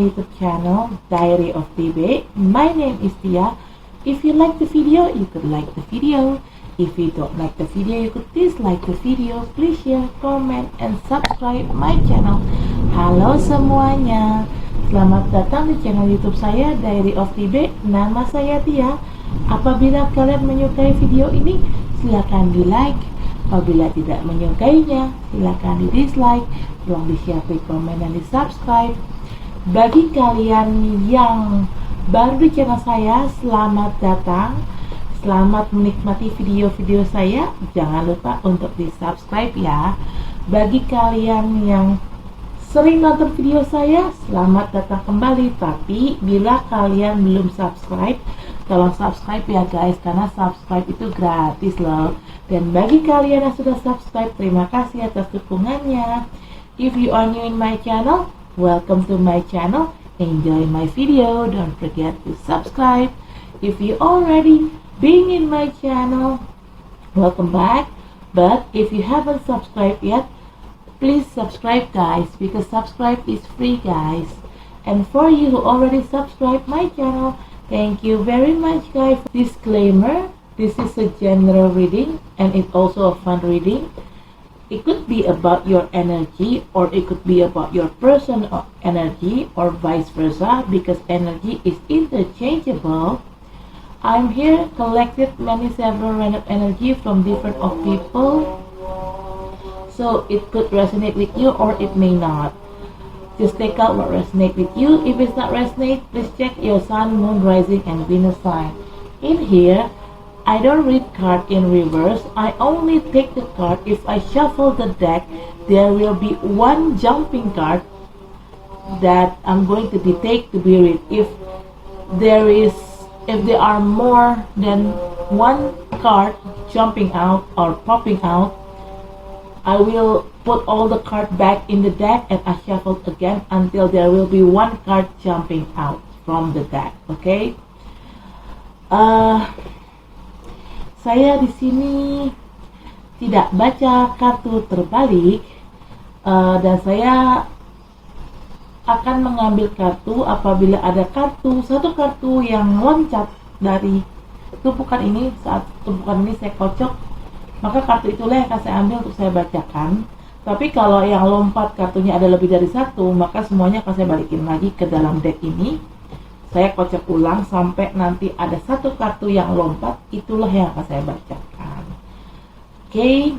YouTube channel Diary of TB. My name is Tia. If you like the video, you could like the video. If you don't like the video, you could dislike the video. Please share, comment, and subscribe my channel. Halo semuanya, selamat datang di channel YouTube saya Diary of TB. Nama saya Tia. Apabila kalian menyukai video ini, silakan di like. Apabila tidak menyukainya, silakan di dislike. Tolong di share, di komen, dan di subscribe. Bagi kalian yang baru di channel saya, selamat datang. Selamat menikmati video-video saya. Jangan lupa untuk di subscribe ya. Bagi kalian yang sering nonton video saya, selamat datang kembali. Tapi bila kalian belum subscribe, tolong subscribe ya guys, karena subscribe itu gratis loh. Dan bagi kalian yang sudah subscribe, terima kasih atas dukungannya. If you are new in my channel, welcome to my channel. Enjoy my video. Don't forget to subscribe. If you already been in my channel, welcome back. But if you haven't subscribed yet, please subscribe guys, because subscribe is free guys. And for you who already subscribed my channel, thank you very much guys. Disclaimer, this is a general reading and it's also a fun reading. It could be about your energy, or it could be about your personal energy, or vice versa, because energy is interchangeable. I'm here collected several random energy from different of people. So it could resonate with you or it may not. Just take out what resonates with you. If it's not resonate, please check your sun, moon, rising, and Venus sign. In here, I don't read card in reverse. I only take the card. If I shuffle the deck, there will be one jumping card that I'm going to take to be read. If there are more than one card jumping out or popping out, I will put all the cards back in the deck and I shuffle again until there will be one card jumping out from the deck. Okay? Saya di sini tidak baca kartu terbalik, dan saya akan mengambil kartu apabila ada satu kartu yang loncat dari tumpukan ini. Saat tumpukan ini saya kocok, maka kartu itulah yang akan saya ambil untuk saya bacakan. Tapi kalau yang lompat kartunya ada lebih dari satu, maka semuanya akan saya balikin lagi ke dalam deck ini. Saya kocok ulang sampai nanti ada satu kartu yang lompat, itulah yang akan saya bacakan. Oke,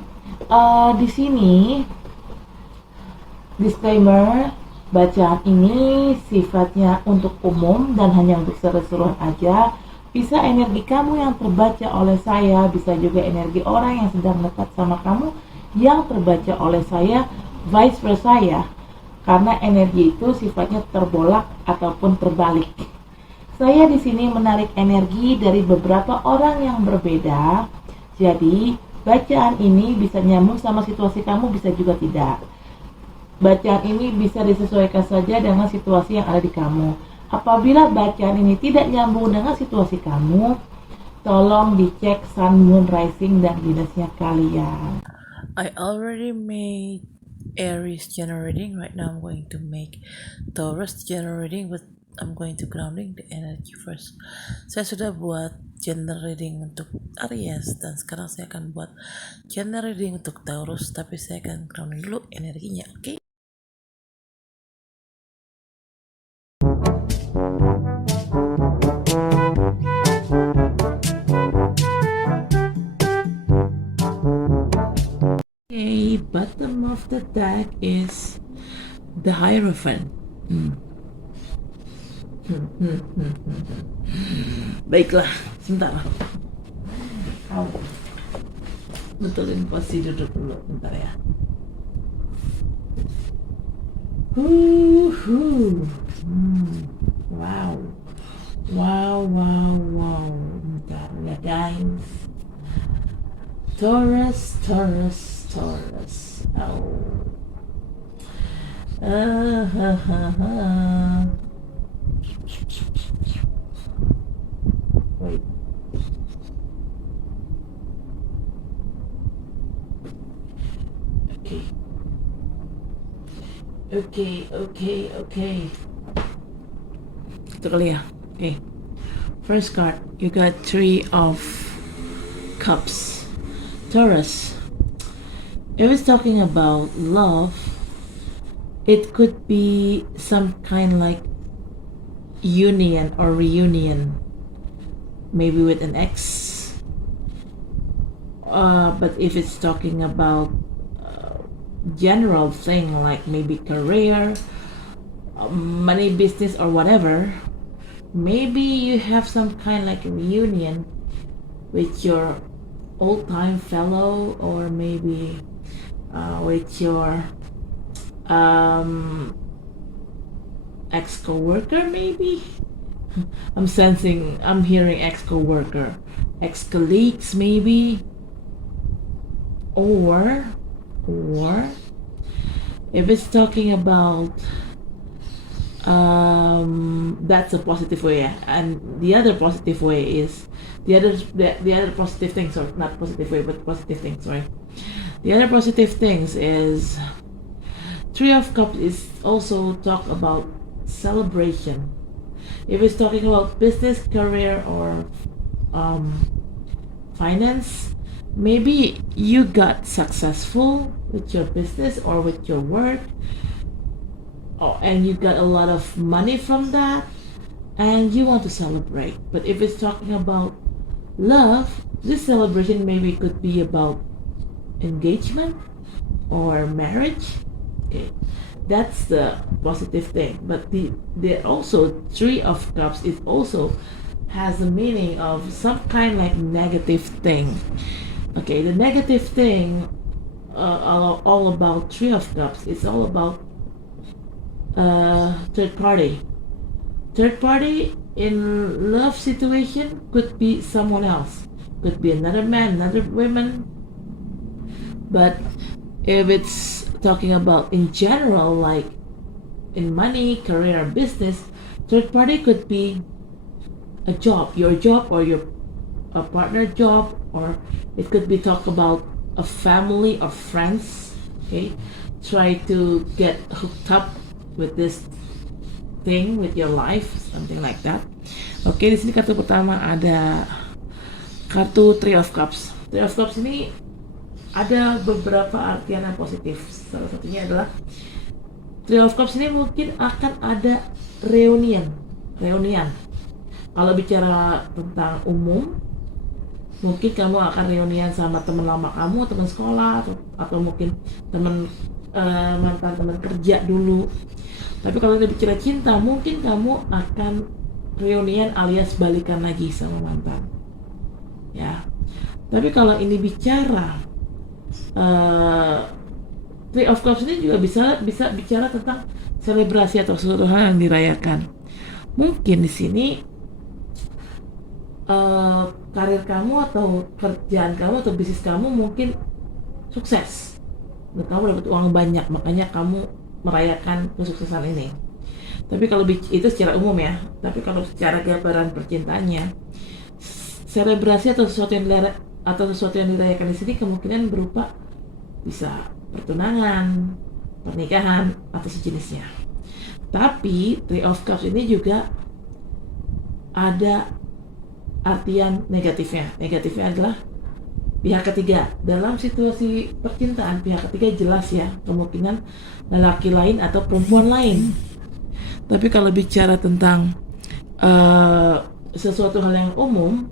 di sini disclaimer, bacaan ini sifatnya untuk umum dan hanya untuk seru-seruan aja. Bisa energi kamu yang terbaca oleh saya, bisa juga energi orang yang sedang dekat sama kamu yang terbaca oleh saya, vice versa ya. Karena energi itu sifatnya terbolak ataupun terbalik. Saya di sini menarik energi dari beberapa orang yang berbeda. Jadi, bacaan ini bisa nyambung sama situasi kamu, bisa juga tidak. Bacaan ini bisa disesuaikan saja dengan situasi yang ada di kamu. Apabila bacaan ini tidak nyambung dengan situasi kamu, tolong dicek sun, moon, rising, dan Venusnya kalian. I already made Aries general reading. Right now I'm going to make Taurus general reading, but I'm going to grounding the energy first. Saya sudah buat general reading untuk Aries dan sekarang saya akan buat general reading untuk Taurus, tapi saya akan grounding dulu energinya, oke? Okay, bottom of the deck is the Hierophant. Baiklah, sebentar. Betulin posisi duduk dulu, bentar ya. Wow. Bentar, lihat guys. Taurus. Wait. Okay. Itu kali ya. Okay. First card, you got Three of Cups. Taurus. If it's talking about love, it could be some kind like union or reunion, maybe with an ex. But if it's talking about general thing like maybe career, money, business, or whatever, maybe you have some kind like reunion with your old-time fellow, or maybe with your ex-co-worker, maybe. I'm hearing ex-co-worker, ex-colleagues, maybe. Or if it's talking about that's a positive way, and the other positive way is the other positive things, or not positive way but positive things, right? The other positive things is Three of Cups is also talk about celebration. If it's talking about business, career, or finance, maybe you got successful with your business or with your work, and you got a lot of money from that, and you want to celebrate. But if it's talking about love, this celebration maybe could be about engagement or marriage. That's the positive thing. But the also Three of Cups, it also has a meaning of some kind like negative thing. Okay, the negative thing, all about Three of Cups, it's all about third party. Third party in love situation could be someone else, could be another man, another woman. But if it's talking about in general, like in money, career, business, third party could be a job, your job, or your a partner job, or it could be talk about a family or friends. Okay, try to get hooked up with this thing with your life, something like that. Oke, di sini kartu pertama ada kartu Three of Cups. Three of Cups ini ada beberapa artian yang positif. Salah satunya adalah Three of Cups ini mungkin akan ada reunian. Kalau bicara tentang umum, mungkin kamu akan reunian sama teman lama kamu, teman sekolah, atau mungkin mantan teman kerja dulu. Tapi kalau kita bicara cinta, mungkin kamu akan reunian alias balikan lagi sama mantan. Ya. Tapi kalau ini bicara Three of Cups ini juga bisa bicara tentang selebrasi atau sesuatu hal yang dirayakan. Mungkin di sini karir kamu atau kerjaan kamu atau bisnis kamu mungkin sukses dan kamu dapat uang banyak, makanya kamu merayakan kesuksesan ini. Tapi kalau itu secara umum ya, tapi kalau secara gambaran percintaannya, selebrasi atau sesuatu yang dirayakan di sini kemungkinan berupa bisa pertunangan, pernikahan, atau sejenisnya. Tapi Three of Cups ini juga ada artian negatifnya. Negatifnya adalah pihak ketiga. Dalam situasi percintaan, pihak ketiga jelas ya, kemungkinan lelaki lain atau perempuan lain. Tapi kalau bicara tentang sesuatu hal yang umum,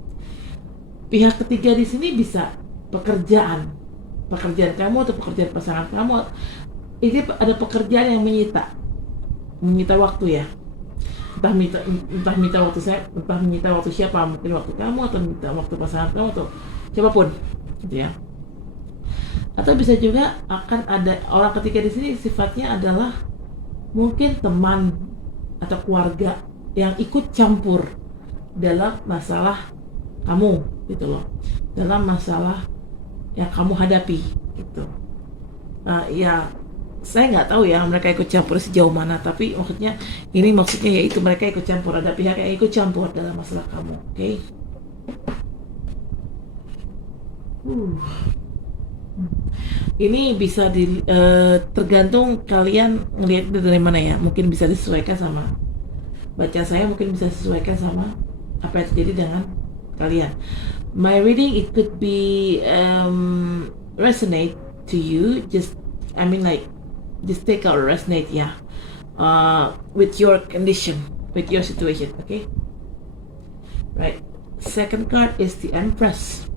pihak ketiga di sini bisa pekerjaan kamu atau pekerjaan pasangan kamu. Ini ada pekerjaan yang menyita waktu ya. Entah minta waktu saya, entah menyita waktu siapa, mungkin waktu kamu atau minta waktu pasangan kamu atau siapapun, gitu ya. Atau bisa juga akan ada orang ketiga di sini sifatnya adalah mungkin teman atau keluarga yang ikut campur dalam masalah kamu, gitu loh, dalam masalah yang kamu hadapi, gitu. Ya, saya nggak tahu ya mereka ikut campur sejauh mana, tapi maksudnya yaitu mereka ikut campur, ada pihak yang ikut campur dalam masalah kamu. Oke? Ini bisa tergantung kalian ngelihat dari mana ya, mungkin bisa disesuaikan sama bacaan saya mungkin bisa sesuaikan sama apa yang terjadi dengan kalian. My reading, it could be resonate to you. Just take out resonate, with your condition, with your situation. Okay, right. Second card is the Empress.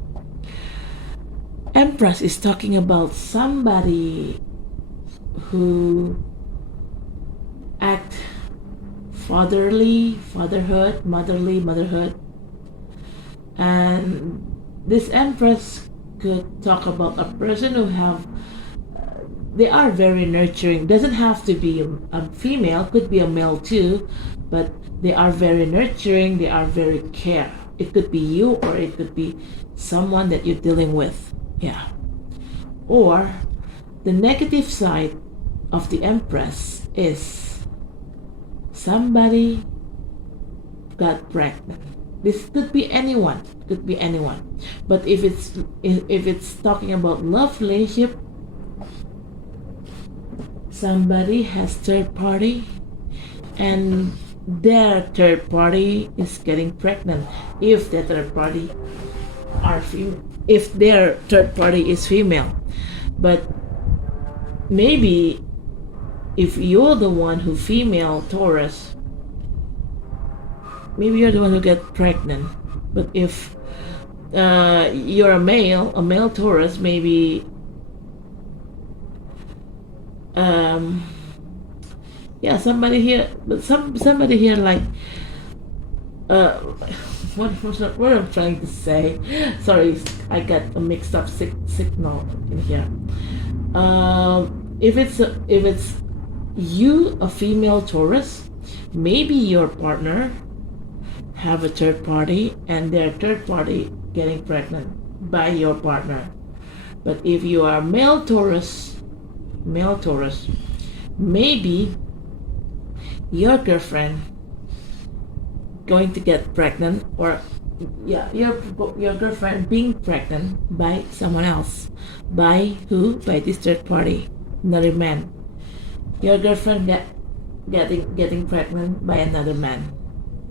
Empress is talking about somebody who act motherhood, and this Empress could talk about a person who they are very nurturing. Doesn't have to be a female, could be a male too, but they are very nurturing, they are very care. It could be you, or it could be someone that you're dealing with. Or the negative side of the Empress is somebody got pregnant. This could be anyone. But if it's talking about love relationship, somebody has third party, and their third party is getting pregnant. If their third party is female, but maybe if you're the one who female Taurus, maybe you're the one who get pregnant. But if you're a male Taurus, maybe somebody here, but somebody here like what I'm trying to say. Sorry, I got a mixed up signal in here. If it's you, a female Taurus, maybe your partner have a third party, and their third party getting pregnant by your partner. But if you are male Taurus, maybe your girlfriend going to get pregnant, or your girlfriend being pregnant by someone else. By who? By this third party, another man. Your girlfriend getting pregnant by another man,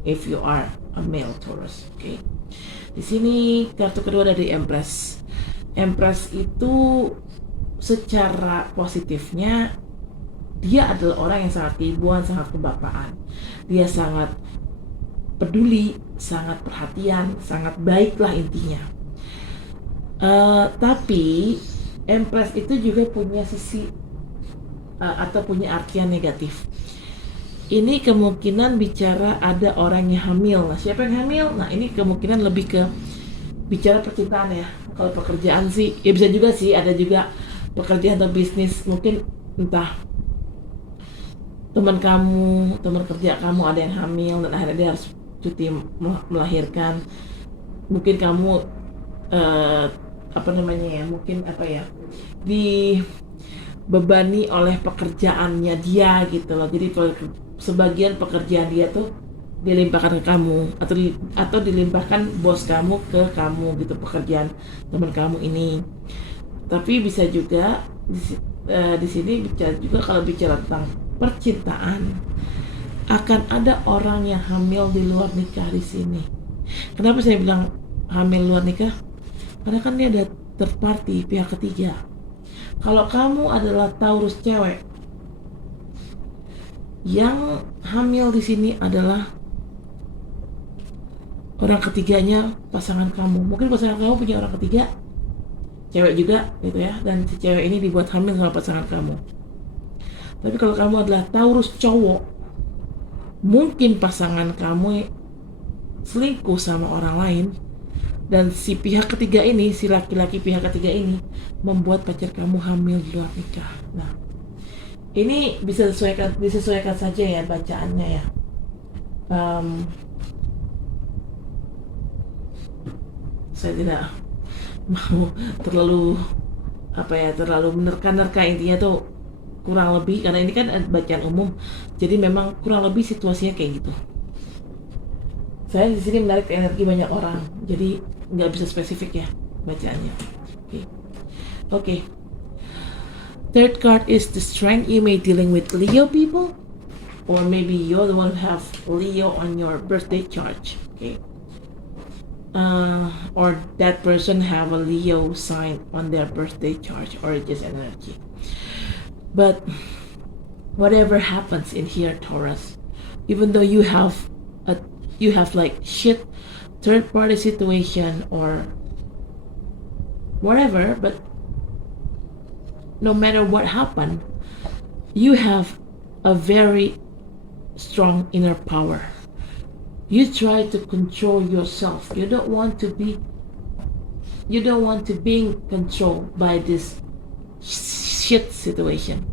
if you are a male Taurus. Okay. Di sini kartu kedua dari Empress. Empress itu secara positifnya dia adalah orang yang sangat keibuan, sangat kebapaan. Dia sangat peduli, sangat perhatian, sangat baik lah intinya. Tapi Empress itu juga punya sisi atau punya artian negatif. Ini kemungkinan bicara ada orang yang hamil. Nah, siapa yang hamil? Nah, ini kemungkinan lebih ke bicara percintaan ya. Kalau pekerjaan sih, ya bisa juga sih, ada juga pekerjaan atau bisnis. Mungkin entah teman kerja kamu ada yang hamil dan akhirnya dia harus cuti melahirkan. Mungkin kamu dibebani oleh pekerjaannya dia gitu loh. Jadi sebagian pekerjaan dia tuh dilimpahkan ke kamu, atau dilimpahkan bos kamu ke kamu gitu, pekerjaan teman kamu ini. Tapi bisa juga di sini bicara juga, kalau bicara tentang percintaan, akan ada orang yang hamil di luar nikah di sini. Kenapa saya bilang hamil luar nikah? Karena kan dia ada third party, pihak ketiga. Kalau kamu adalah Taurus cewek, yang hamil di sini adalah orang ketiganya pasangan kamu. Mungkin pasangan kamu punya orang ketiga, cewek juga gitu ya, dan si cewek ini dibuat hamil sama pasangan kamu. Tapi kalau kamu adalah Taurus cowok, mungkin pasangan kamu selingkuh sama orang lain, dan si pihak ketiga ini, si laki-laki pihak ketiga ini membuat pacar kamu hamil di luar nikah. Nah, ini disesuaikan saja ya bacaannya ya. Saya tidak mau terlalu menerka-nerka, intinya tuh kurang lebih, karena ini kan bacaan umum, jadi memang kurang lebih situasinya kayak gitu. Saya di sini menarik energi banyak orang, jadi nggak bisa spesifik ya bacaannya. Okay. Third card is the strength. You may dealing with Leo people. or maybe you're the one who have Leo on your birthday chart, okay? Or that person have a Leo sign on their birthday chart, or just energy. But whatever happens in here, Taurus, even though you have like shit third party situation or whatever, but no matter what happened, you have a very strong inner power. You try to control yourself. You don't want to be controlled by this shit situation.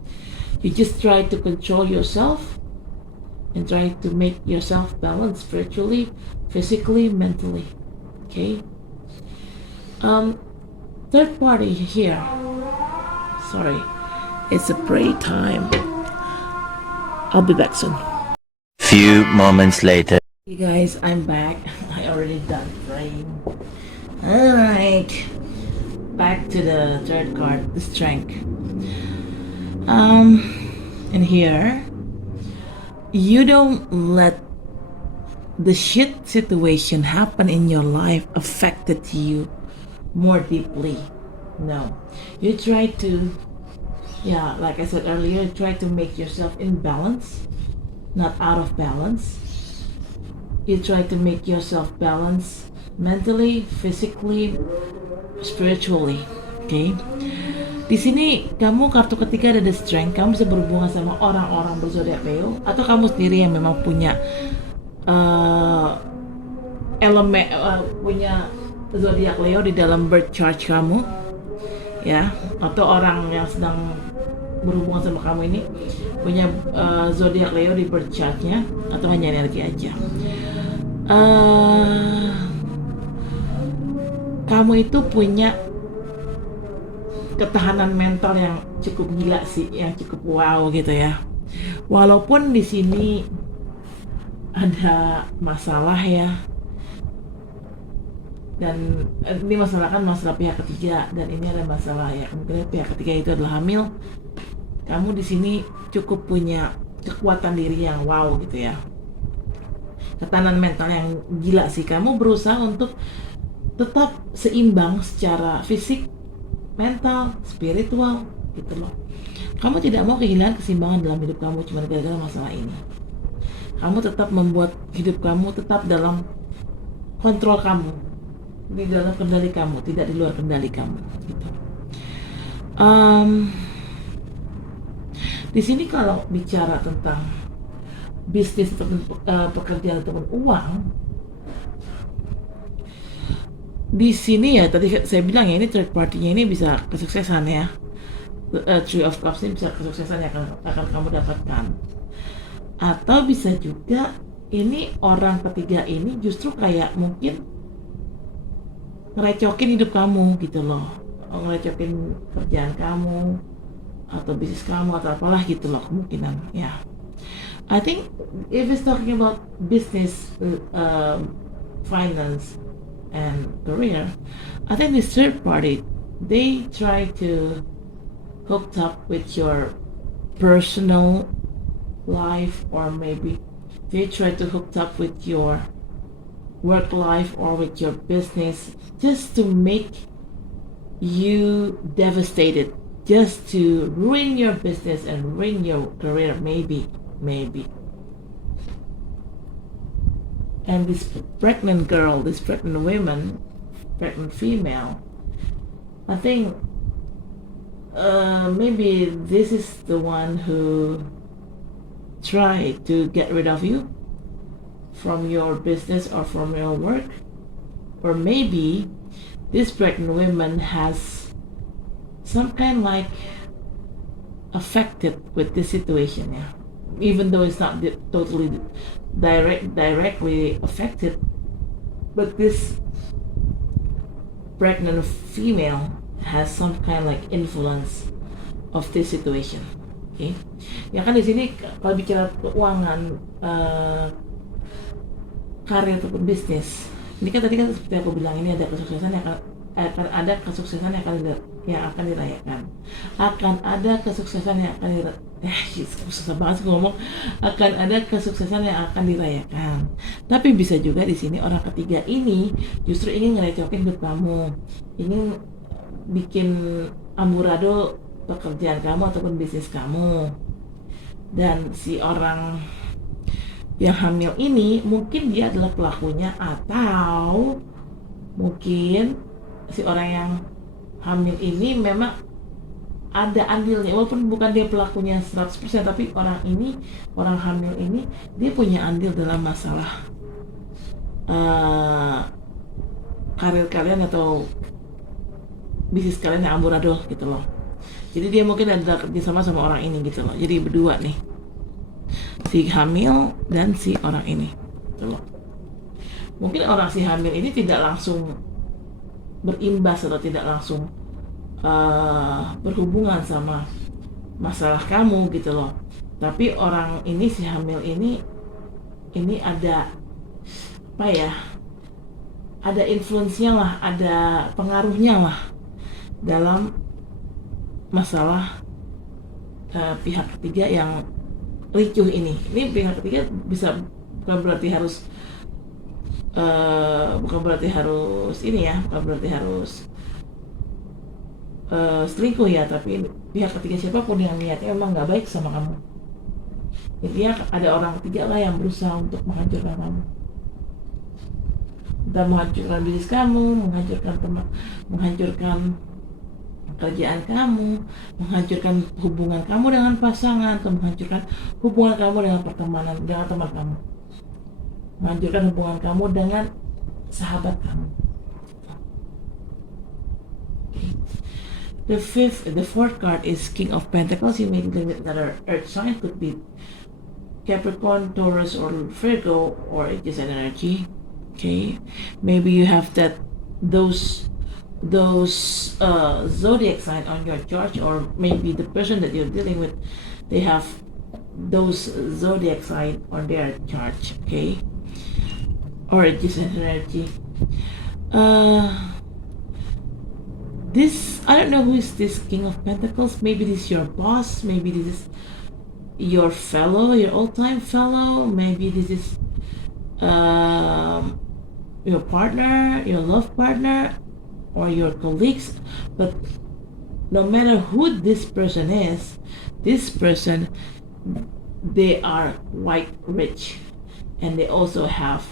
You just try to control yourself and try to make yourself balanced spiritually, physically, mentally. Okay? Third party here. Sorry. It's a pray time. I'll be back soon. Few moments later. Hey guys, I'm back. I already done praying. Alright. Back to the third card, the strength. And here, you don't let the shit situation happen in your life affected you more deeply. No. You try to, like I said earlier, try to make yourself in balance, not out of balance. You try to make yourself balance mentally, physically, spiritually. Okay? Di sini kamu kartu ketiga ada the strength. Kamu bisa berhubungan sama orang-orang berzodiak Leo, atau kamu sendiri yang memang punya elemen punya zodiak Leo di dalam birth chart kamu, ya, atau orang yang sedang berhubungan sama kamu ini punya zodiak Leo di birth chartnya, atau hanya energi aja. Kamu itu punya ketahanan mental yang cukup gila sih, yang cukup wow gitu ya. Walaupun di sini ada masalah ya, dan ini masalah kan masalah pihak ketiga, dan ini ada masalah ya, mungkin pihak ketiga itu adalah hamil. Kamu di sini cukup punya kekuatan diri yang wow gitu ya, ketahanan mental yang gila sih. Kamu berusaha untuk tetap seimbang secara fisik, mental, spiritual gitu loh. Kamu tidak mau kehilangan keseimbangan dalam hidup kamu cuma gara-gara masalah ini. Kamu tetap membuat hidup kamu tetap dalam kontrol kamu, di dalam kendali kamu, tidak di luar kendali kamu gitu. Di sini kalau bicara tentang bisnis ataupun pekerjaan ataupun uang, di sini ya tadi saya bilang ya, ini third party-nya ini bisa kesuksesan ya. Three of Cups ini bisa kesuksesan yang akan kamu dapatkan. Atau bisa juga ini orang ketiga ini justru kayak mungkin ngerecokin hidup kamu gitu loh, ngerecokin kerjaan kamu atau bisnis kamu atau apalah gitu loh, kemungkinan ya. I think if it's talking about business, finance and career, I think this third party, they try to hook up with your personal life, or maybe they try to hook up with your work life or with your business, just to make you devastated, just to ruin your business and ruin your career, maybe. And this pregnant girl, this pregnant woman, pregnant female, I think maybe this is the one who tried to get rid of you from your business or from your work. Or maybe this pregnant woman has some kind like affected with this situation, yeah. Even though it's not totally directly affected, but this pregnant female has some kind like influence of this situation. Okay, ya kan di sini kalau bicara keuangan, karir ataupun bisnis, ini kan tadi kan seperti aku bilang, ini ada kesuksesan yang akan ada kesuksesan yang akan dirayakan. Akan ada kesuksesan yang akan susah banget sih ngomong. Akan ada kesuksesan yang akan dirayakan. Tapi bisa juga di sini orang ketiga ini justru ingin ngerecokin hidup kamu, ingin bikin amburadul pekerjaan kamu ataupun bisnis kamu. Dan si orang yang hamil ini mungkin dia adalah pelakunya, atau mungkin si orang yang hamil ini memang ada andilnya, walaupun bukan dia pelakunya 100%, tapi orang hamil ini dia punya andil dalam masalah karir kalian atau bisnis kalian yang amburadul gitu loh. Jadi dia mungkin ada kerjasama sama orang ini gitu loh. Jadi berdua nih, si hamil dan si orang ini gitu loh. Mungkin orang si hamil ini tidak langsung berimbas atau tidak langsung berhubungan sama masalah kamu gitu loh. Tapi orang ini, si hamil ini ada apa ya? Ada influence-nya lah, ada pengaruhnya lah dalam masalah pihak ketiga yang ricuh ini. Ini pihak ketiga bukan berarti harus selingkuh ya, tapi pihak ketiga siapapun yang niatnya memang nggak baik sama kamu. Intinya ada orang ketiga lah yang berusaha untuk menghancurkan kamu, entah menghancurkan bisnis kamu, menghancurkan pekerjaan kamu, menghancurkan hubungan kamu dengan pasangan, atau menghancurkan hubungan kamu dengan pertemanan dengan teman kamu, menghancurkan hubungan kamu dengan sahabat kamu. The fourth card is King of Pentacles. You may deal with another earth sign, could be Capricorn, Taurus, or Virgo, or it's just an energy. Okay, maybe you have those zodiac sign on your chart, or maybe the person that you're dealing with, they have those zodiac sign on their chart. Okay, or it's just an energy. I don't know who is this King of Pentacles. Maybe this is your boss. Maybe this is your all-time fellow. Maybe this is your partner, your love partner, or your colleagues. But no matter who this person is, they are quite rich, and they also have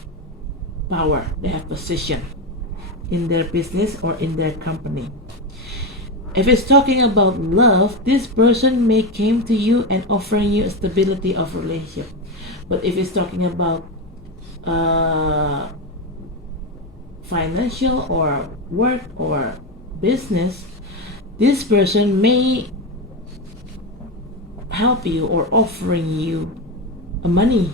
power. They have position in their business or in their company. If it's talking about love, this person may came to you and offering you a stability of relationship. But if it's talking about financial or work or business, this person may help you or offering you money,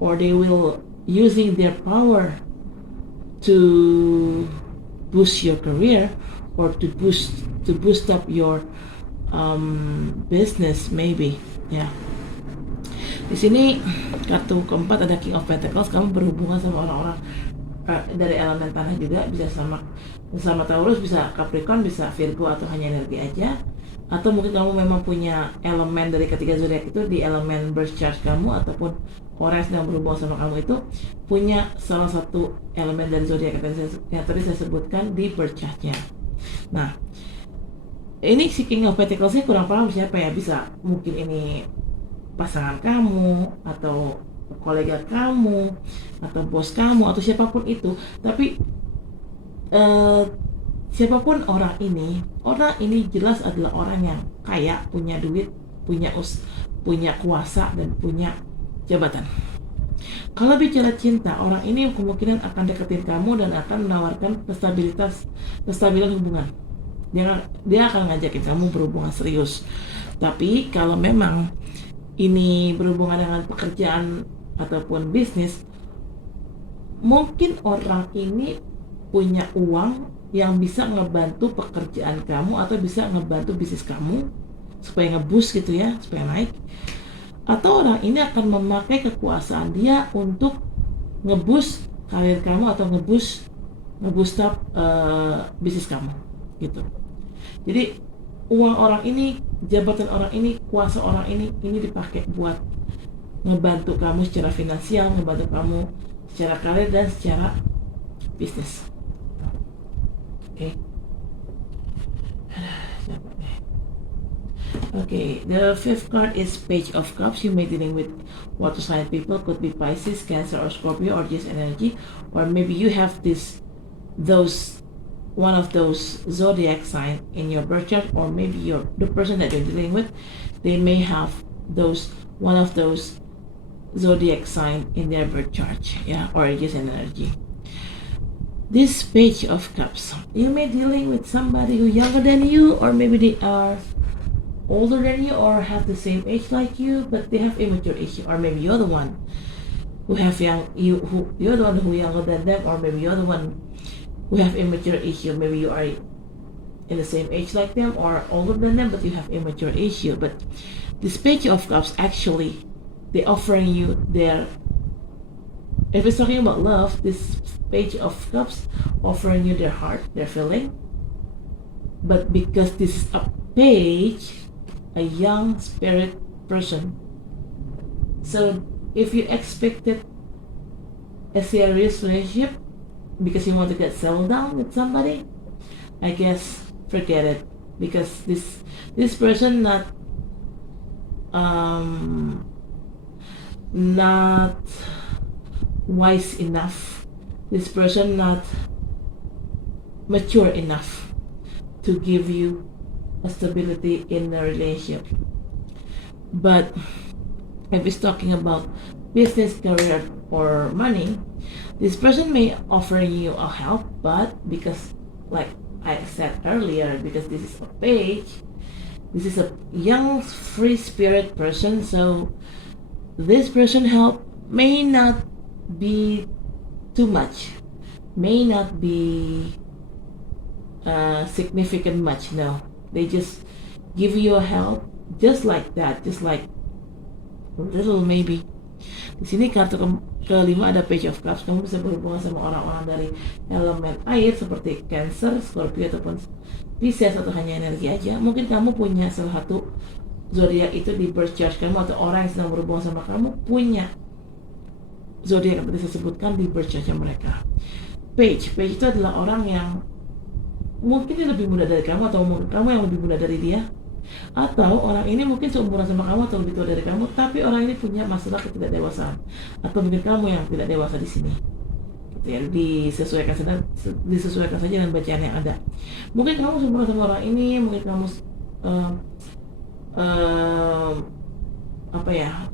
or they will using their power to boost your career, or to boost up your business maybe. Ya. Di sini kartu keempat ada King of Pentacles. Kamu berhubungan sama orang-orang dari elemen tanah juga, bisa sama Taurus, bisa Capricorn, bisa Virgo, atau hanya energi aja. Atau mungkin kamu memang punya elemen dari ketiga zodiak itu di elemen birth chart kamu, ataupun orang yang sedang berhubungan sama kamu itu punya salah satu elemen dari zodiak yang tadi saya sebutkan di birth chartnya. Nah, ini si King of Pentacles ini kurang paham siapa ya. Bisa mungkin ini pasangan kamu, atau kolega kamu, atau bos kamu, atau siapapun itu. Tapi siapapun orang ini jelas adalah orang yang kaya, punya duit, punya kuasa, dan punya jabatan. Kalau bicara cinta, orang ini kemungkinan akan deketin kamu dan akan menawarkan kestabilan hubungan. Dia akan ngajakin kamu berhubungan serius. Tapi kalau memang ini berhubungan dengan pekerjaan ataupun bisnis, mungkin orang ini punya uang yang bisa ngebantu pekerjaan kamu, atau bisa ngebantu bisnis kamu supaya nge-boost gitu ya, supaya naik. Atau orang ini akan memakai kekuasaan dia untuk nge-boost karir kamu, atau nge-boost nge-boost up bisnis kamu gitu. Jadi uang orang ini, jabatan orang ini, kuasa orang ini dipakai buat ngebantu kamu secara finansial, ngebantu kamu secara karir dan secara bisnis. Oke. Okay, the fifth card is Page of Cups. You may be dealing with water sign people, could be Pisces, Cancer, or Scorpio, or just energy, or maybe you have one of those zodiac sign in your birth chart, or maybe the person that you're dealing with, they may have one of those zodiac sign in their birth chart, yeah, or just energy. This Page of Cups, you may be dealing with somebody who's younger than you, or maybe they are older than you or have the same age like you, but they have immature issue, or maybe you're the one who you're the one who younger than them, or maybe you're the one who have immature issue. Maybe you are in the same age like them or older than them, but you have immature issue. But this Page of Cups, actually, they offering you if it's talking about love, this Page of Cups offering you their heart, their feeling. But because this is a page, a young spirit person, so if you expected a serious relationship because you want to get settled down with somebody, I guess forget it, because this person not wise enough, this person not mature enough to give you a stability in the relationship. But if it's talking about business, career, or money, this person may offer you a help, but because, like I said earlier, because this is a page, this is a young free spirit person, so this person help may not be too much, may not be significant much. No, they just give you a help just like that, just like a little maybe. Di sini kartu kelima ada Page of Cups. Kamu bisa berhubungan sama orang-orang dari elemen air seperti Cancer, Scorpio, ataupun Pisces, atau hanya energi aja. Mungkin kamu punya salah satu zodiak itu di birth chart kamu, atau orang yang sedang berhubungan sama kamu punya zodiak yang tadi saya sebutkan di birth chart mereka. Page itu adalah orang yang mungkin dia lebih muda dari kamu, atau mungkin kamu yang lebih muda dari dia, atau orang ini mungkin seumuran sama kamu atau lebih tua dari kamu, tapi orang ini punya masalah ketidakdewasaan, atau mungkin kamu yang tidak dewasa di sini. Gitu ya, disesuaikan saja dengan bacaan yang ada. Mungkin kamu seumuran sama orang ini, mungkin kamu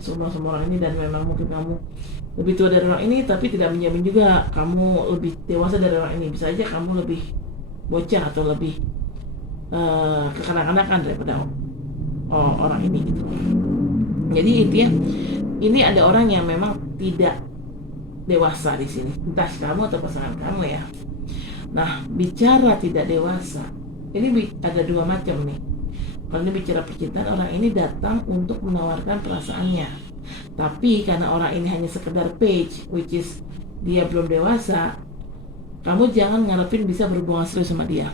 seumuran sama orang ini, dan memang mungkin kamu lebih tua dari orang ini, tapi tidak menjamin juga kamu lebih dewasa dari orang ini. Bisa aja kamu lebih bocah atau lebih kekanak-kanakan daripada orang ini gitu. Jadi intinya ini ada orang yang memang tidak dewasa di sini, entah kamu atau pasangan kamu ya. Nah, bicara tidak dewasa ini ada dua macam nih. Kalau ini bicara percintaan, orang ini datang untuk menawarkan perasaannya, tapi karena orang ini hanya sekedar page, which is dia belum dewasa, kamu jangan ngarepin bisa berhubungan serius sama dia,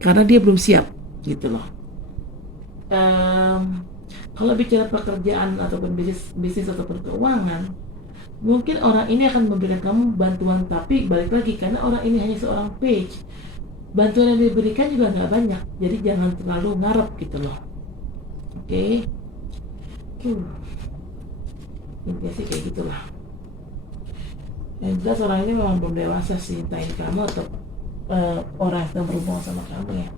karena dia belum siap gitu loh. Kalau bicara pekerjaan ataupun bisnis ataupun keuangan, mungkin orang ini akan memberikan kamu bantuan, tapi balik lagi karena orang ini hanya seorang page, bantuan yang diberikan juga nggak banyak, jadi jangan terlalu ngarep gitu loh. Oke. Intinya sih kayak gitulah. Yang jelas orang ini memang belum dewasa sih, entah ini kamu atau orang yang sedang berhubungan sama kamu ya.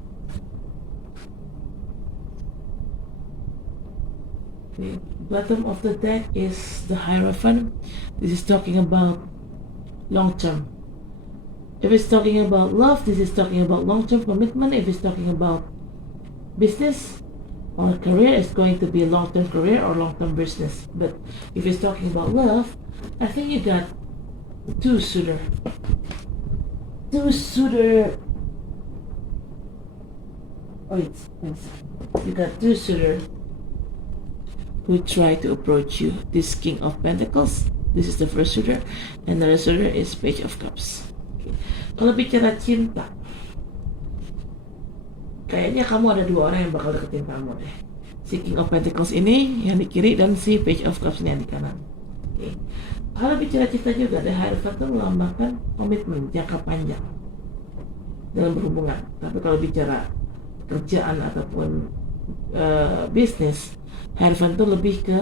The bottom of the deck is the Hierophant. This is talking about long term. If it's talking about love, this is talking about long term commitment. If it's talking about business or career, it's going to be a long term career or long term business. But if it's talking about love, I think you got two suitor. You got two suitor who try to approach you. This King of Pentacles, this is the first suitor, and the other suitor is Page of Cups. Okay. Kalau bicara cinta, kayaknya kamu ada dua orang yang bakal deketin kamu deh. Si King of Pentacles ini yang di kiri dan si Page of Cups ini yang di kanan. Oke. Kalau bicara cinta juga, The Hierophant itu melambangkan komitmen jangka panjang dalam berhubungan. Tapi kalau bicara kerjaan ataupun bisnis, Hierophant itu lebih ke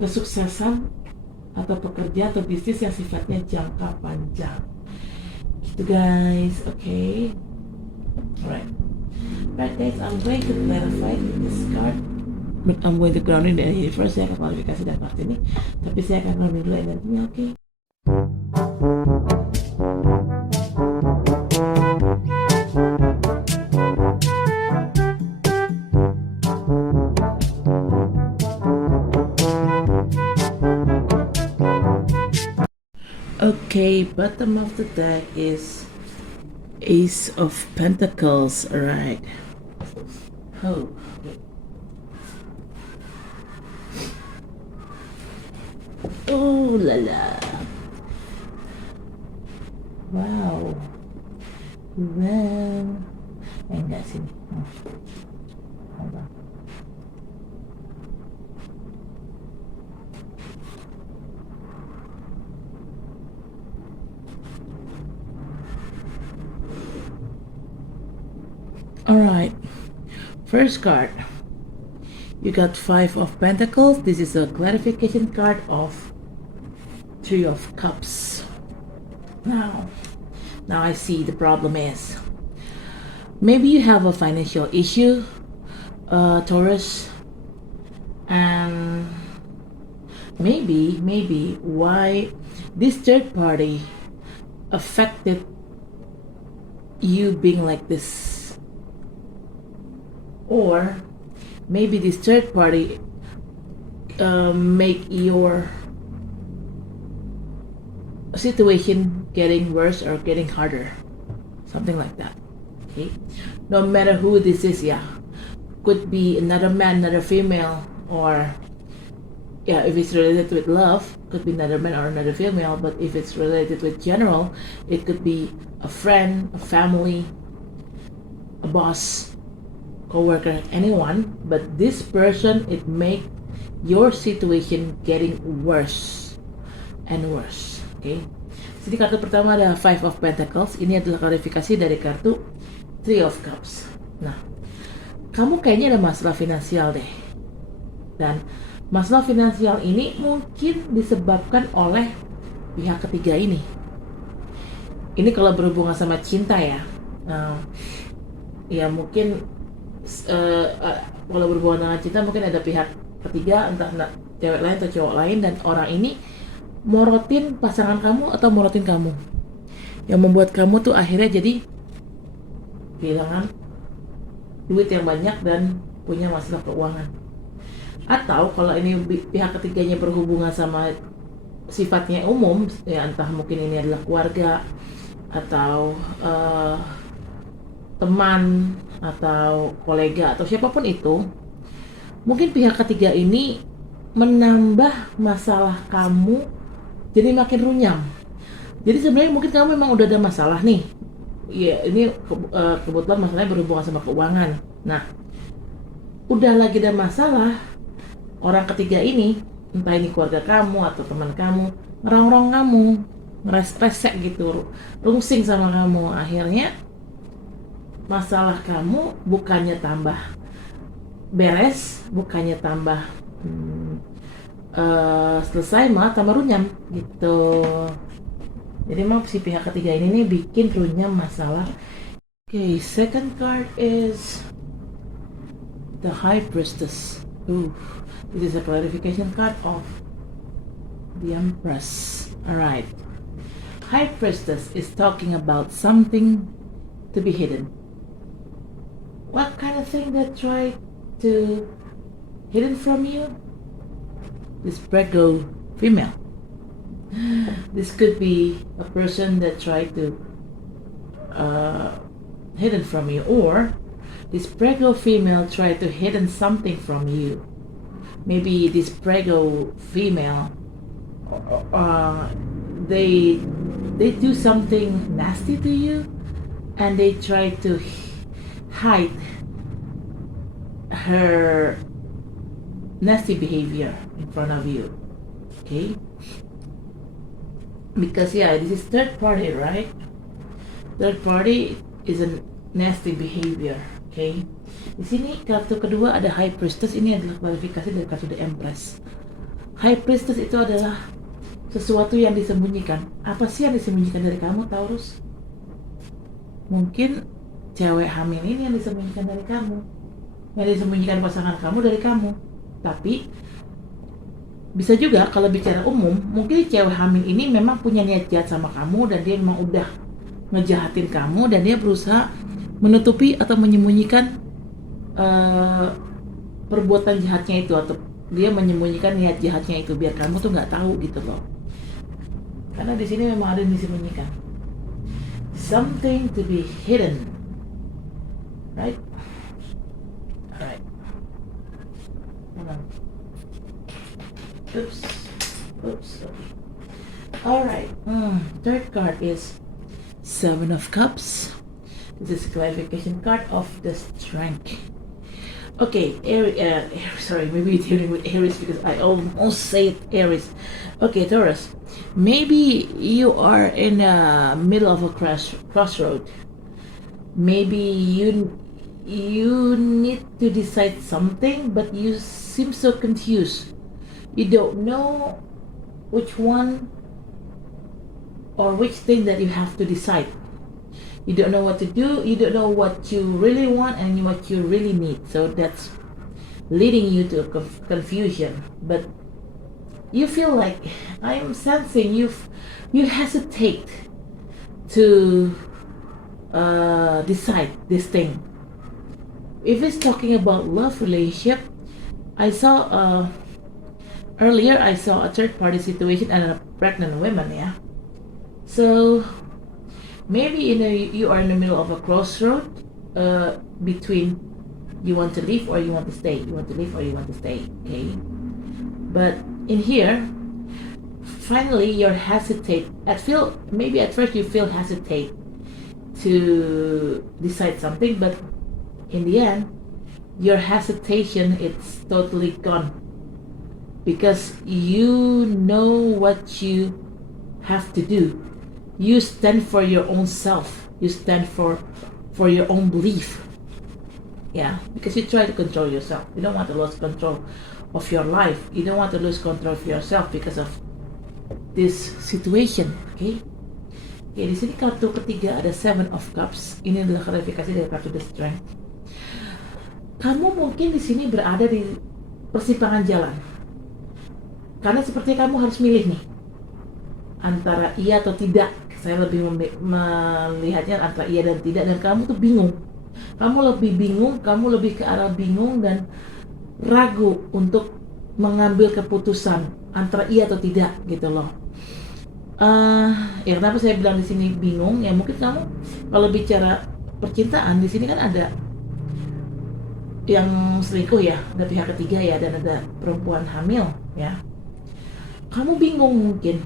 kesuksesan atau pekerjaan atau bisnis yang sifatnya jangka panjang. Gitu guys, okay. Alright. Right guys, I'm going to clarify this card. I'm going to grounding the energy first. Saya akan klarifikasi dan part ini, tapi saya akan grounding dulu energinya, oke? Okay, bottom of the deck is Ace of Pentacles, alright. Oh. Oh la la. Wow. Wow. Enggak sini. Hold on. Alright, first card, you got Five of Pentacles. This is a clarification card of Three of Cups. Now I see the problem is, maybe you have a financial issue, Taurus, and maybe why this third party affected you being like this. Or maybe this third party make your situation getting worse or getting harder, something like that. Okay, no matter who this is, yeah, could be another man, another female, or yeah, if it's related with love, could be another man or another female. But if it's related with general, it could be a friend, a family, a boss, co-worker, anyone. But this person, it make your situation getting worse and worse. Okay. Jadi kartu pertama ada Five of Pentacles. Ini adalah klarifikasi dari kartu Three of Cups. Nah, kamu kayaknya ada masalah finansial deh. Dan masalah finansial ini mungkin disebabkan oleh pihak ketiga ini. Ini kalau berhubungan sama cinta ya. Ya mungkin kalau berhubungan dengan cinta mungkin ada pihak ketiga, entah cewek lain atau cowok lain, dan orang ini morotin pasangan kamu atau morotin kamu, yang membuat kamu tuh akhirnya jadi kehilangan duit yang banyak dan punya masalah keuangan. Atau kalau ini pihak ketiganya berhubungan sama sifatnya umum, ya entah mungkin ini adalah keluarga atau teman atau kolega atau siapapun itu, mungkin pihak ketiga ini menambah masalah kamu jadi makin runyam. Jadi sebenarnya mungkin kamu memang udah ada masalah nih. Ya ini kebetulan masalahnya berhubungan sama keuangan. Nah, udah lagi ada masalah, orang ketiga ini, entah ini keluarga kamu atau teman kamu, ngerongrong kamu, ngeresek gitu, rungsing sama kamu. Akhirnya masalah kamu bukannya tambah beres, bukannya tambah selesai, malah tambah runyam gitu. Jadi mau si pihak ketiga ini nih bikin runyam masalah. Okay, second card is the High Priestess. This is a clarification card of the Empress. Alright, High Priestess is talking about something to be hidden. What kind of thing that tried to hidden from you? This Prego female. This could be a person that tried to hidden from you, or this Prego female tried to hidden something from you. Maybe this Prego female, they they do something nasty to you, and they try to hide her nasty behavior in front of you. Okay, because this is third party, right? Third party is a nasty behavior. Okay, di sini kartu kedua ada High Priestess. Ini adalah klarifikasi dari kartu The Empress. High Priestess itu adalah sesuatu yang disembunyikan. Apa sih yang disembunyikan dari kamu, Taurus? Mungkin cewek hamil ini yang disembunyikan dari kamu, yang disembunyikan pasangan kamu dari kamu. Tapi bisa juga kalau bicara umum, mungkin cewek hamil ini memang punya niat jahat sama kamu, dan dia memang udah ngejahatin kamu, dan dia berusaha menutupi atau menyembunyikan perbuatan jahatnya itu, atau dia menyembunyikan niat jahatnya itu biar kamu tuh nggak tahu gitu loh. Karena di sini memang ada yang disembunyikan, something to be hidden, right? Alright. Oops. Okay. Alright. Third card is Seven of Cups. This is clarification card of the Strength. Okay, sorry, maybe you're dealing with Aries because I almost said Aries. Okay, Taurus. Maybe you are in the middle of a crossroad. Maybe you need to decide something, but you seem so confused. You don't know which one or which thing that you have to decide. You don't know what to do. You don't know what you really want and what you really need. So that's leading you to confusion. But you feel like, I am sensing you hesitate to decide this thing. If it's talking about love relationship, I saw earlier I saw a third party situation and a pregnant woman, yeah. So maybe you are in the middle of a crossroad between you want to leave or you want to stay. You want to leave or you want to stay, okay? But in here, finally you're hesitate. Maybe at first you feel hesitate to decide something, but in the end, your hesitation it's totally gone because you know what you have to do. You stand for your own self. You stand for your own belief. Yeah, because you try to control yourself. You don't want to lose control of your life. You don't want to lose control of yourself because of this situation. Okay? Ya, di sini kartu ketiga ada Seven of Cups. Ini adalah klarifikasi dari kartu The Strength. Kamu mungkin di sini berada di persimpangan jalan. Karena seperti kamu harus milih nih antara iya atau tidak. Saya lebih melihatnya antara iya dan tidak, dan kamu tuh bingung. Kamu lebih bingung, kamu lebih ke arah bingung dan ragu untuk mengambil keputusan antara iya atau tidak gitu loh. Ya kenapa saya bilang di sini bingung? Ya mungkin kamu kalau bicara percintaan di sini kan ada yang selingkuh ya, ada pihak ketiga ya, dan ada perempuan hamil ya. Kamu bingung mungkin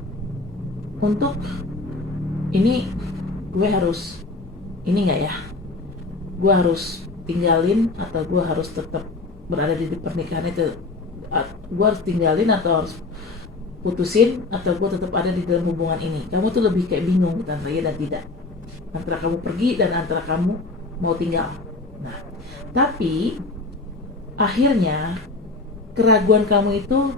untuk ini gue harus ini nggak ya, gue harus tinggalin atau gue harus tetap berada di pernikahan itu, gue harus tinggalin atau harus putusin atau gue tetap ada di dalam hubungan ini. Kamu tuh lebih kayak bingung antara iya dan tidak, antara kamu pergi dan antara kamu mau tinggal. Nah, tapi akhirnya keraguan kamu itu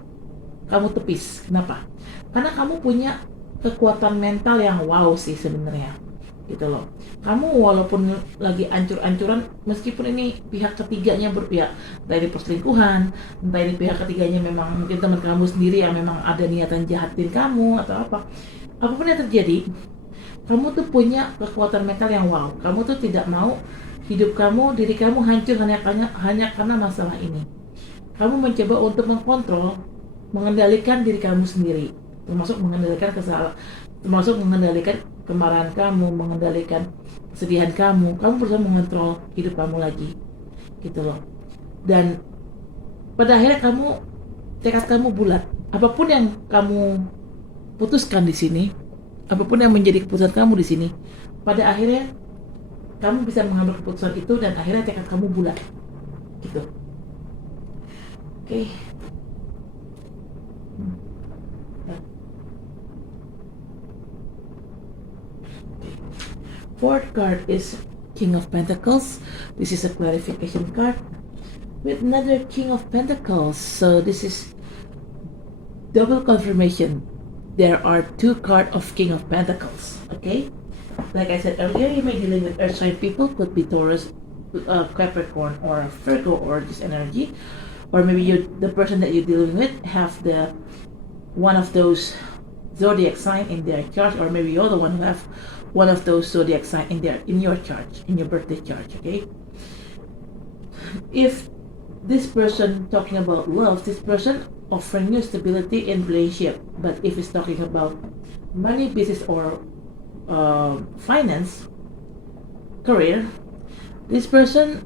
kamu tepis. Kenapa? Karena kamu punya kekuatan mental yang wow sih sebenarnya, gitu loh. Kamu walaupun lagi ancur-ancuran, meskipun ini pihak ketiganya berpihak, entah ini perselingkuhan, entah ini pihak ketiganya memang mungkin teman kamu sendiri yang memang ada niatan jahatin kamu atau apapun yang terjadi, kamu tuh punya kekuatan mental yang wow. Kamu tuh tidak mau hidup kamu, diri kamu hancur hanya karena masalah ini. Kamu mencoba untuk mengkontrol, mengendalikan diri kamu sendiri, termasuk mengendalikan termasuk mengendalikan kemarahan kamu, mengendalikan kesedihan kamu. Kamu berusaha mengontrol hidup kamu lagi, gitu loh. Dan pada akhirnya tekad kamu bulat. Apapun yang kamu putuskan di sini, apapun yang menjadi keputusan kamu di sini, pada akhirnya kamu bisa mengambil keputusan itu dan akhirnya tekad kamu bulat, gitu. Oke. Fourth card is King of Pentacles. This is a clarification card with another King of Pentacles. So this is double confirmation. There are two cards of King of Pentacles. Okay, like I said earlier, you may be dealing with earth sign people, could be Taurus, Capricorn, or Virgo, or this energy, or maybe the person that you're dealing with have the one of those zodiac sign in their chart, or maybe you're the one who have one of those zodiac sign in your chart, in your birthday chart. Okay, if this person talking about love, this person offering you stability in relationship, but if it's talking about money, business, or finance, career, this person,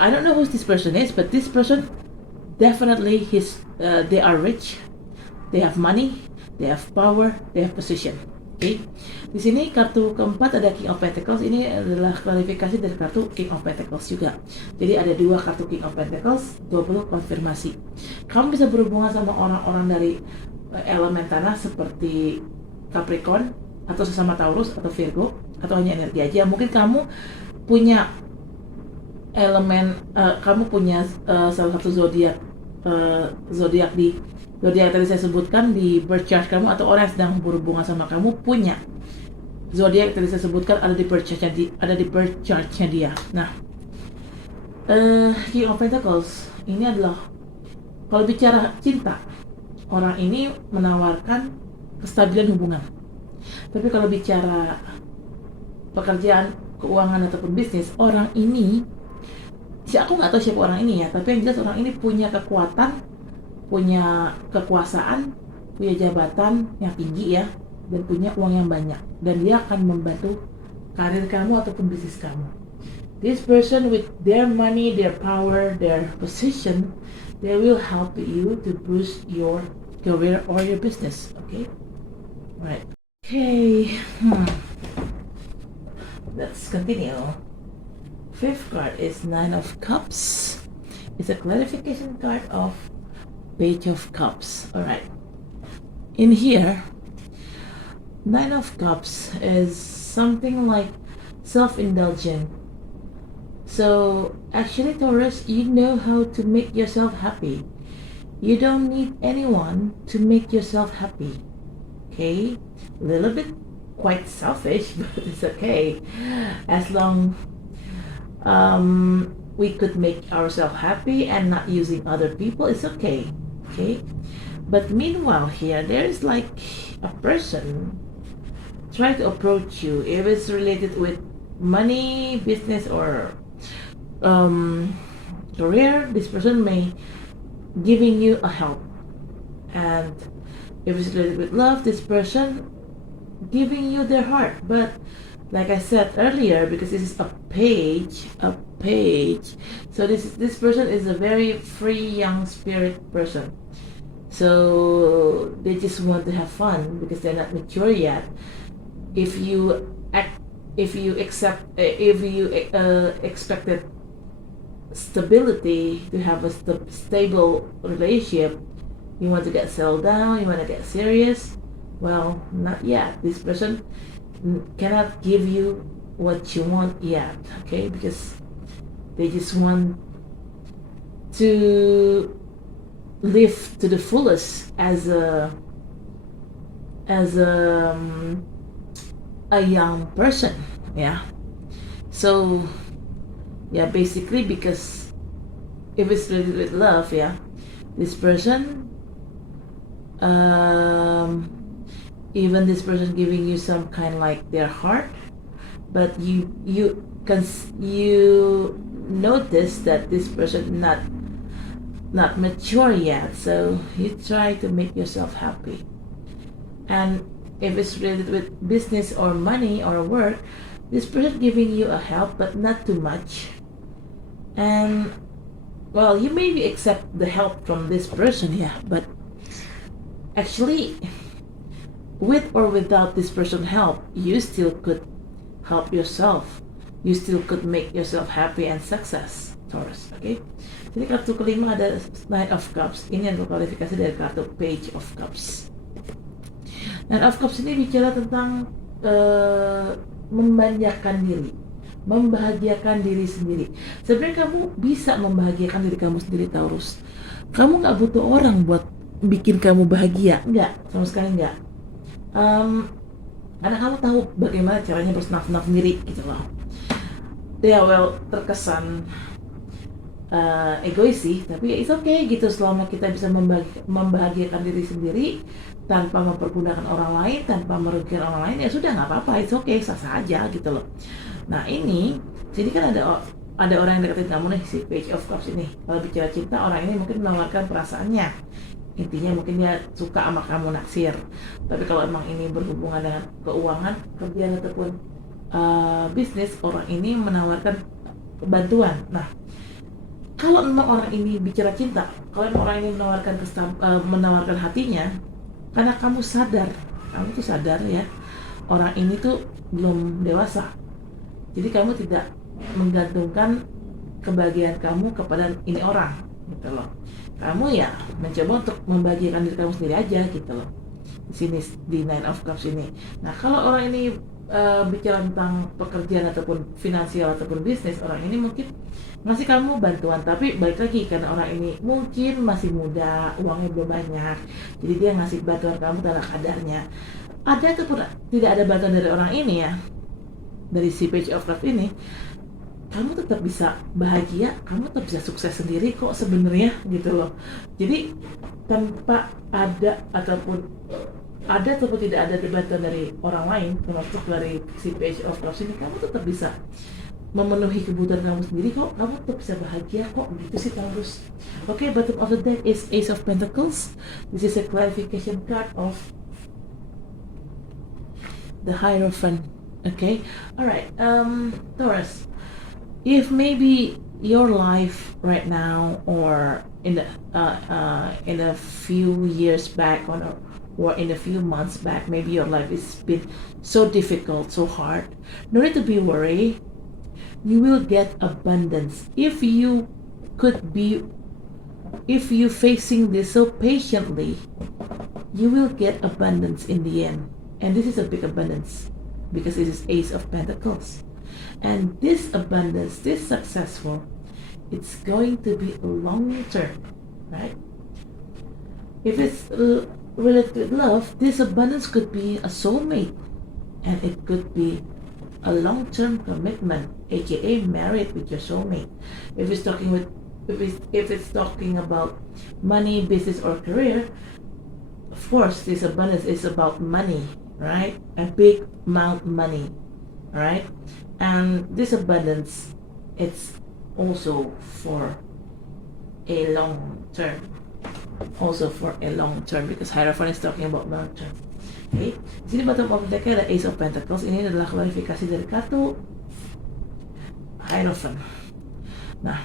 I don't know who this person is, but this person definitely they are rich, they have money, they have power, they have position. Okay. Di sini kartu keempat ada King of Pentacles. Ini adalah klarifikasi dari kartu King of Pentacles juga. Jadi ada dua kartu King of Pentacles, double konfirmasi. Kamu bisa berhubungan sama orang-orang dari elemen tanah seperti Capricorn, atau sesama Taurus atau Virgo, atau hanya energi aja. Mungkin kamu punya elemen, kamu punya salah satu zodiak di zodiak tadi saya sebutkan di birth chart kamu, atau orang yang sedang berhubungan sama kamu punya zodiak tadi saya sebutkan ada di birth chartnya dia. Nah, King of Pentacles ini adalah, kalau bicara cinta, orang ini menawarkan kestabilan hubungan. Tapi kalau bicara pekerjaan, keuangan, ataupun bisnis, orang ini, aku nggak tahu siapa orang ini ya, tapi yang jelas orang ini punya kekuatan, punya kekuasaan, punya jabatan yang tinggi ya, dan punya uang yang banyak, dan dia akan membantu karir kamu ataupun bisnis kamu. This person with their money, their power, their position, they will help you to boost your career or your business. Okay, right. Okay, let's continue. Fifth card is Nine of Cups. It's a clarification card of Page of Cups. All right. In here, Nine of Cups is something like self-indulgent. So actually, Taurus, you know how to make yourself happy. You don't need anyone to make yourself happy. Okay, a little bit quite selfish, but it's okay as long we could make ourselves happy and not using other people. It's okay. Okay, but meanwhile here there is like a person trying to approach you. If it's related with money, business, or career, this person may giving you a help. And if it's related with love, this person giving you their heart. But like I said earlier, because this is a page, so this person is a very free young spirit person. So they just want to have fun because they're not mature yet. If you expected stability, to have a stable relationship, you want to get settled down, you want to get serious, well, not yet. This person cannot give you what you want yet, okay, because they just want to live to the fullest as a young person, yeah. So yeah, basically, because if it's related with love, yeah, this person, even this person giving you some kind like their heart, but you notice that this person not mature yet, so you try to make yourself happy. And if it's related with business or money or work, this person giving you a help, but not too much. And well, you maybe accept the help from this person, yeah, but actually with or without this person help, you still could help yourself. You still could make yourself happy and success, Taurus. Okay. Jadi kartu kelima ada Knight of Cups. Ini adalah kualifikasi dari kartu Page of Cups. Knight of Cups ini bicara tentang membahagiakan diri, membahagiakan diri sendiri. Sebenarnya kamu bisa membahagiakan diri kamu sendiri, Taurus. Kamu nggak butuh orang buat bikin kamu bahagia, nggak, sama sekali nggak. Karena kamu tahu bagaimana caranya bersenang-senang sendiri, gitu loh. Ya, well, terkesan egois sih, tapi it's okay gitu selama kita bisa membahagiakan diri sendiri tanpa mempergunakan orang lain, tanpa merugikan orang lain, ya sudah, nggak apa-apa, it's okay, sah-sah aja gitu loh. Nah ini, jadi kan ada orang yang deketin kamu nih, si Page of Cups ini. Kalau bicara cinta, orang ini mungkin menawarkan perasaannya. Intinya mungkin dia suka sama kamu, naksir. Tapi kalau emang ini berhubungan dengan keuangan, kerjaan ataupun bisnis, orang ini menawarkan bantuan. Nah, kalau memang orang ini bicara cinta, kalau memang orang ini menawarkan hatinya, karena kamu tuh sadar ya, orang ini tuh belum dewasa. Jadi kamu tidak menggantungkan kebahagiaan kamu kepada ini orang, gitu loh. Kamu ya mencoba untuk membahagiakan diri kamu sendiri aja, gitu loh. Di sini di Nine of Cups ini. Nah, kalau orang ini bicara tentang pekerjaan ataupun finansial ataupun bisnis, orang ini mungkin ngasih kamu bantuan, tapi balik lagi karena orang ini mungkin masih muda, uangnya belum banyak, jadi dia ngasih bantuan kamu tanpa kadarnya. Ada ataupun tidak ada bantuan dari orang ini ya, dari si Page of Cups ini, kamu tetap bisa bahagia, kamu tetap bisa sukses sendiri kok sebenarnya, gitu loh. Jadi tanpa ada ataupun tidak ada bantuan dari orang lain, termasuk dari si Page of Cups ini, kamu tetap bisa memenuhi kebutuhan kamu sendiri kok, kamu tetap bisa bahagia kok, gitu sih Taurus. Okay, bottom of the deck is Ace of Pentacles. This is a clarification card of the Hierophant. Okay, alright, Taurus, if maybe your life right now or in a few years back or in a few months back, maybe your life has been so difficult, so hard, no need to be worried. You will get abundance if you facing this so patiently. You will get abundance in the end, and this is a big abundance because this is Ace of Pentacles, and this abundance, this successful, it's going to be long term, right? If it's related to love, this abundance could be a soulmate, and it could be a long-term commitment, aka married with your soulmate. If it's talking about money, business, or career, of course, this abundance is about money, right? A big amount of money, right? And this abundance, it's also for a long term. Because Hierophant is talking about long term. Okay, di sini bottom of the deck ada Ace of Pentacles. Ini adalah klarifikasi dari kartu Hierophant. Nah,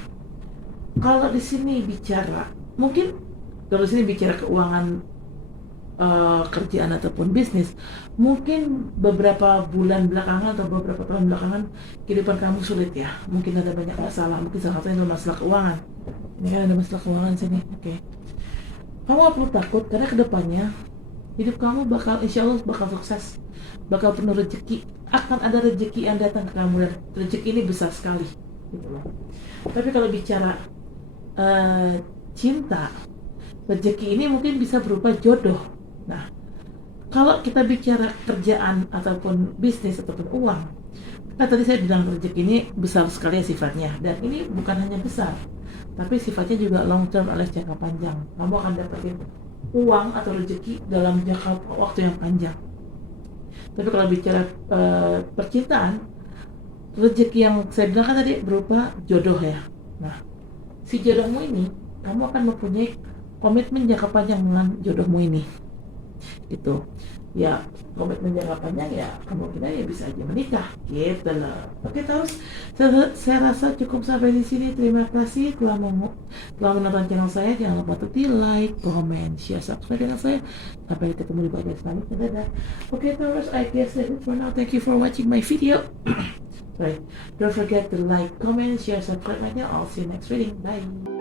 kalau di sini bicara, mungkin kalau di sini bicara keuangan, kerjaan ataupun bisnis, mungkin beberapa bulan belakangan atau beberapa tahun belakangan kehidupan kamu sulit ya. Mungkin ada banyak masalah. Mungkin salah satunya adalah masalah keuangan. Ini kan ada masalah keuangan sini. Oke. Kamu gak perlu takut karena kedepannya hidup kamu insya Allah bakal sukses, bakal penuh rezeki, akan ada rezeki yang datang ke kamu, dan rezeki ini besar sekali, gitu loh. Tapi kalau bicara cinta, rezeki ini mungkin bisa berupa jodoh. Nah, kalau kita bicara kerjaan ataupun bisnis ataupun uang, nah tadi saya bilang rezeki ini besar sekali sifatnya, dan ini bukan hanya besar, tapi sifatnya juga long term alias jangka panjang. Kamu akan dapetin uang atau rezeki dalam jangka waktu yang panjang. Tapi kalau bicara percintaan, rezeki yang saya bilang kan tadi berupa jodoh ya. Nah, si jodohmu ini, kamu akan mempunyai komitmen jangka panjang dengan jodohmu ini. Gitu. ya komitmen jangka panjang ya kemungkinan ya bisa aja menikah gitu loh. Oke Taurus, saya rasa cukup sampai di sini. Terima kasih telah menonton channel saya. Jangan lupa untuk di like, comment, share, subscribe channel saya. Sampai ketemu di podcast selanjutnya. Dadah. Oke Taurus, I guess that's it for now. Thank you for watching my video. Right. Don't forget to like, comment, share, subscribe my channel. I'll see you next reading. Bye.